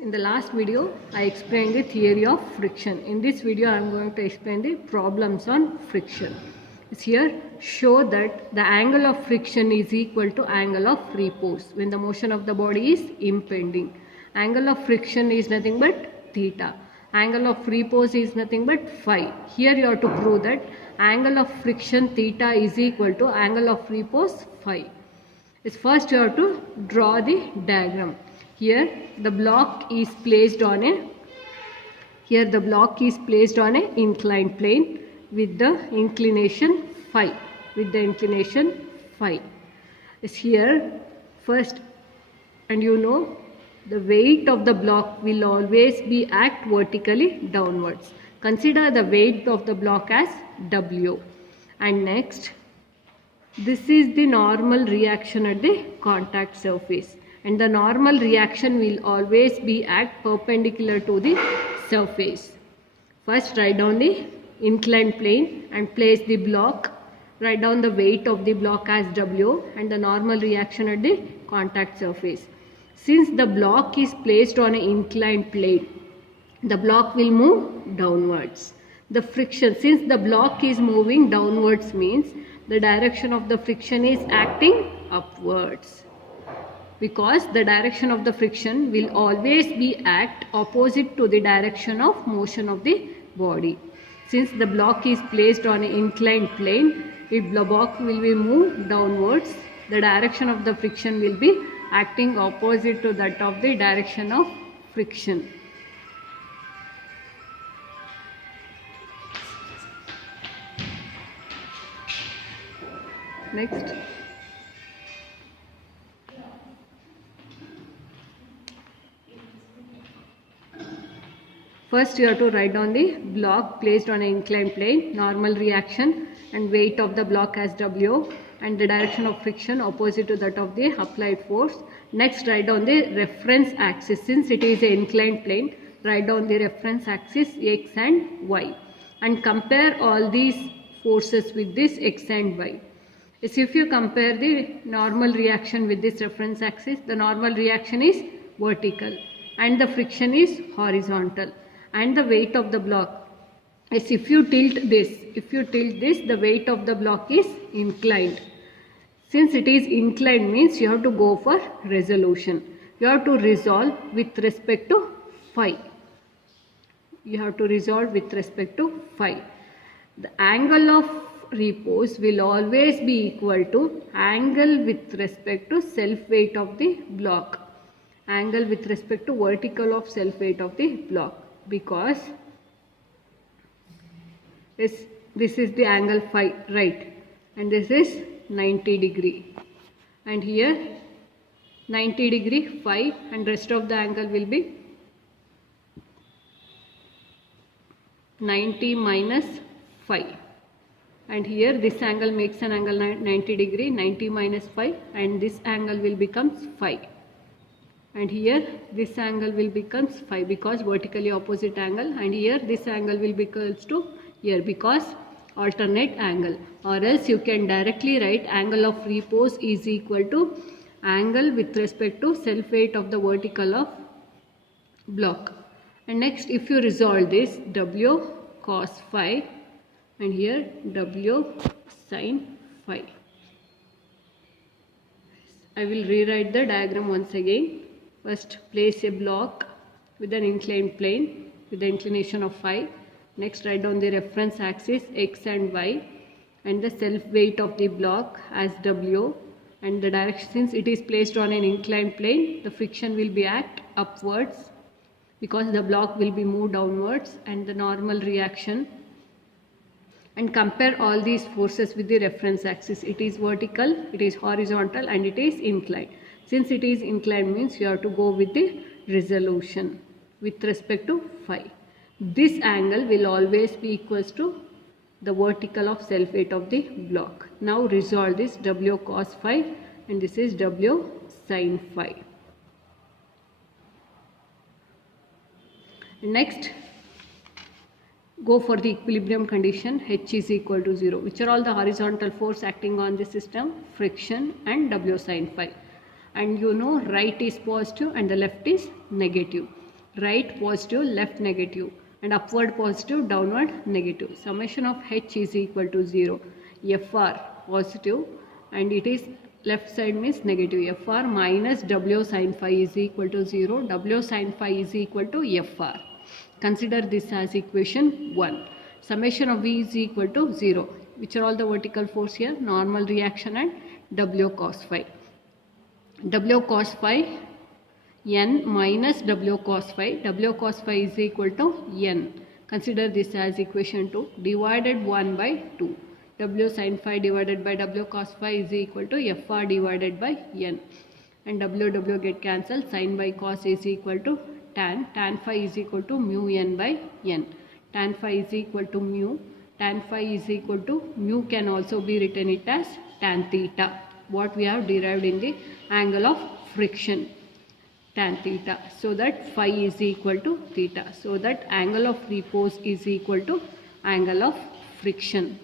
In the last video, I explained the theory of friction. In this video, I am going to explain the problems on friction. Here, show that the angle of friction is equal to angle of repose when the motion of the body is impending. Angle of friction is nothing but theta. Angle of repose is nothing but phi. Here you have to prove that angle of friction theta is equal to angle of repose phi. First you have to draw the diagram. Here the block is placed on a inclined plane with the inclination phi. Is here first, and you know the weight of the block will always be act vertically downwards. Consider the weight of the block as W. And next, this is the normal reaction at the contact surface, and the normal reaction will always be act perpendicular to the surface. First write down the inclined plane and place the block. Write down the weight of the block as W and the normal reaction at the contact surface. Since the block is placed on an inclined plane, the block will move downwards. The friction, since the block is moving downwards, means the direction of the friction is acting upwards, because the direction of the friction will always be act opposite to the direction of motion of the body. Since the block is placed on an inclined plane, if the block will be moved downwards, the direction of the friction will be acting opposite to that of the direction of friction. Next, first you have to write down the block placed on an inclined plane, normal reaction and weight of the block as W, and the direction of friction opposite to that of the applied force. Next, write down the reference axis. Since it is an inclined plane, write down the reference axis X and Y and compare all these forces with this X and Y. If you compare the normal reaction with this reference axis, the normal reaction is vertical and the friction is horizontal, and the weight of the block is, if you tilt this, the weight of the block is inclined. Since it is inclined, means you have to go for resolution. You have to resolve with respect to phi. The angle of repose will always be equal to angle with respect to self weight of the block. Angle with respect to vertical of self weight of the block, because this is the angle phi, right, and this is 90 degree, and here 90 degree phi, and rest of the angle will be 90 minus phi, and here this angle makes an angle 90 degree, 90 minus phi, and this angle will becomes phi, and here this angle will becomes phi because vertically opposite angle, and here this angle will be equals to here because alternate angle. Or else you can directly write angle of repose is equal to angle with respect to self weight of the vertical of block. And next, if you resolve this, W cos phi and here W sin phi. I will rewrite the diagram once again. First, place a block with an inclined plane with the inclination of phi. Next, write down the reference axis X and Y and the self weight of the block as W, and the direction, since it is placed on an inclined plane, the friction will be act upwards because the block will be moved downwards, and the normal reaction, and compare all these forces with the reference axis. It is vertical, it is horizontal, and it is inclined. Since it is inclined, means you have to go with the resolution with respect to phi. This angle will always be equals to the vertical of self weight of the block. Now resolve this, W cos phi and this is W sin phi. Next, go for the equilibrium condition, H is equal to 0. Which are all the horizontal force acting on the system? Friction and W sin phi. And you know right is positive and the left is negative. right positive, left negative, and upward positive, downward negative. Summation of H is equal to 0. Fr positive and it is left side means negative. Fr minus W sin phi is equal to 0. W sin phi is equal to Fr. Consider this as equation 1. Summation of V is equal to 0. Which are all the vertical force here? Normal reaction and W cos phi. W cos phi n minus W cos phi. W cos phi is equal to n. Consider this as equation 2 divided 1 by 2. W sin phi divided by W cos phi is equal to Fr divided by n. And W get cancelled. Sin by cos is equal to tan. Tan phi is equal to mu n by n. Tan phi is equal to mu. Tan phi is equal to mu can also be written it as tan theta. What we have derived in the angle of friction. Tan theta. So that phi is equal to theta. So that angle of repose is equal to angle of friction.